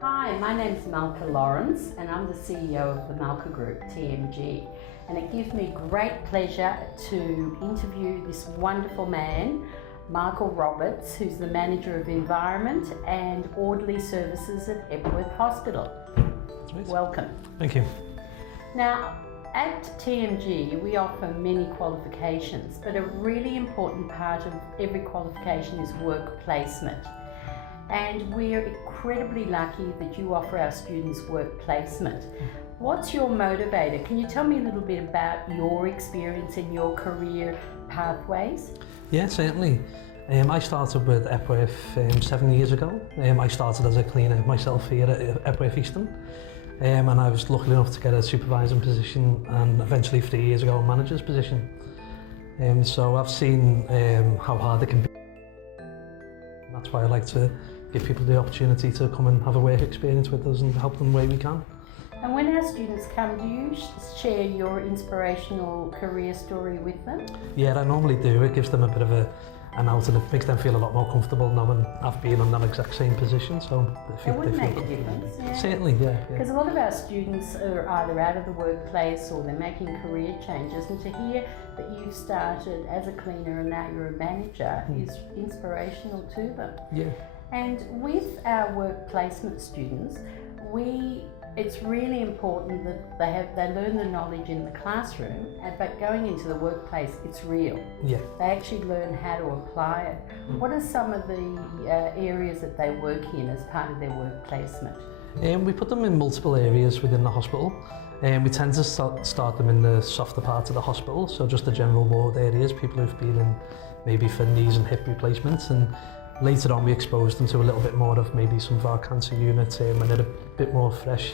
Hi, my name is Malka Lawrence and I'm the CEO of the Malka Group, TMG. And it gives me great pleasure to interview this wonderful man, Michael Roberts, who's the Manager of Environment and Orderly Services at Epworth Hospital. Right. Welcome. Thank you. Now, at TMG, we offer many qualifications, but a really important part of every qualification is work placement. And we are incredibly lucky that you offer our students work placement. What's your motivator? Can you tell me a little bit about your experience in your career pathways? Yeah, certainly. I started with Epworth 7 years ago. I started as a cleaner myself here at Epworth Eastern. And I was lucky enough to get a supervising position and eventually 3 years ago a manager's position. So I've seen how hard it can be. That's why I like to give people the opportunity to come and have a work experience with us and help them the way we can. And when our students come, do you share your inspirational career story with them? Yeah, I normally do. It gives them a bit of an out and it makes them feel a lot more comfortable knowing I've been in that exact same position. So it would make a difference. Yeah. Certainly, yeah. Because a lot of our students are either out of the workplace or they're making career changes, and to hear that you've started as a cleaner and now you're a manager is inspirational to them. Yeah. And with our work placement students, it's really important that they learn the knowledge in the classroom, but going into the workplace, it's real. Yeah. They actually learn how to apply it. What are some of the areas that they work in as part of their work placement? We put them in multiple areas within the hospital. We tend to start them in the softer parts of the hospital, so just the general ward areas, people who've been in maybe for knees and hip replacements, and later on we expose them to a little bit more of maybe some of our cancer units when they're a bit more fresh,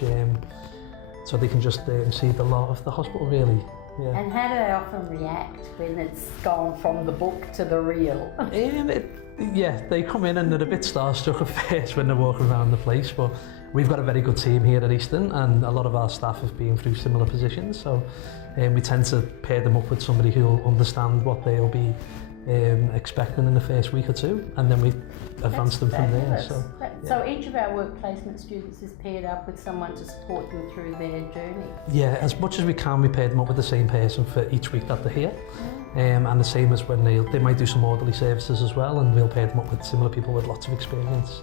so they can just see the lot of the hospital really. Yeah. And how do they often react when it's gone from the book to the real? Yeah, they come in and they're a bit starstruck at first when they're walking around the place, but we've got a very good team here at Eastern and a lot of our staff have been through similar positions, so we tend to pair them up with somebody who'll understand what they'll be expecting in the first week or two, and then we advance them from there. So each of our work placement students is paired up with someone to support them through their journey? Yeah, as much as we can, we pair them up with the same person for each week that they're here. And the same as when they might do some orderly services as well, and we'll pair them up with similar people with lots of experience.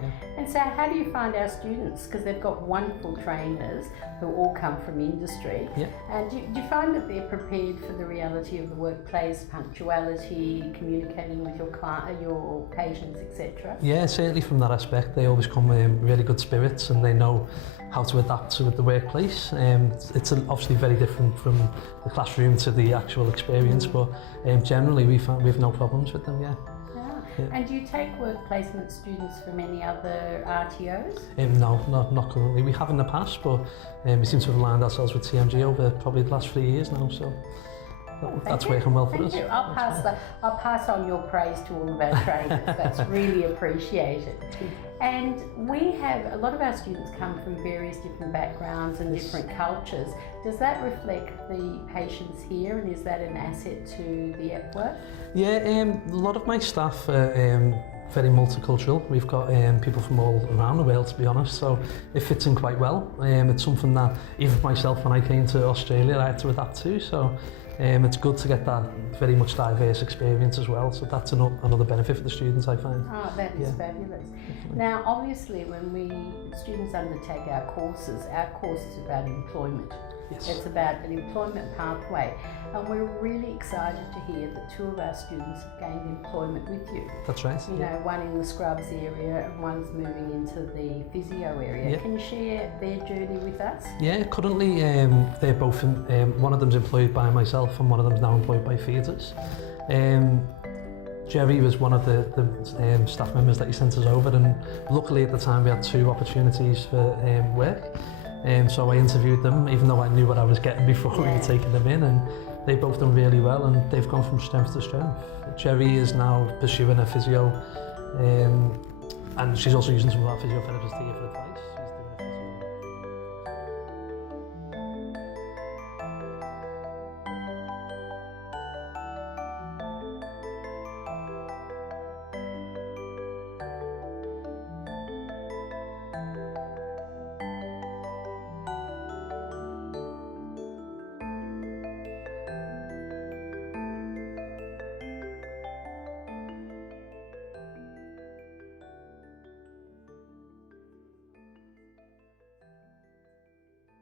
Yeah. And so how do you find our students? Because they've got wonderful trainers who all come from industry. Yeah. And do you find that they're prepared for the reality of the workplace, punctuality, communicating with your patients, etc.? Yeah, certainly from that aspect. They always come with really good spirits and they know how to adapt to the workplace. It's obviously very different from the classroom to the actual experience, but generally we have no problems with them, yeah. Yeah. And do you take work placement students from any other RTOs? No, not currently. We have in the past, but we seem to have aligned ourselves with TMG over probably the last 3 years now, so that's working well for us. Thank you. I'll pass on your praise to all of our trainers. That's really appreciated. And we have a lot of our students come from various different backgrounds and different cultures. Does that reflect the patients here, and is that an asset to the Epworth? Yeah, a lot of my staff are very multicultural. We've got people from all around the world, to be honest, so it fits in quite well. It's something that even myself, when I came to Australia, I had to adapt to, so it's good to get that very much diverse experience as well, so that's another benefit for the students, I find. Oh, that is fabulous. Now, obviously, when students undertake our course is about employment. Yes. It's about an employment pathway, and we're really excited to hear that 2 of our students have gained employment with you. That's right. You know, one in the scrubs area and one's moving into the physio area. Can you share their journey with us? Yeah, currently they're both, one of them's employed by myself and one of them's now employed by Theatres. Jerry was one of the staff members that he sent us over, and luckily at the time we had 2 opportunities for work. So I interviewed them, even though I knew what I was getting before we were taking them in, and they've both done really well and they've gone from strength to strength. Jerry is now pursuing a physio, and she's also using some of our physiotherapists here for advice.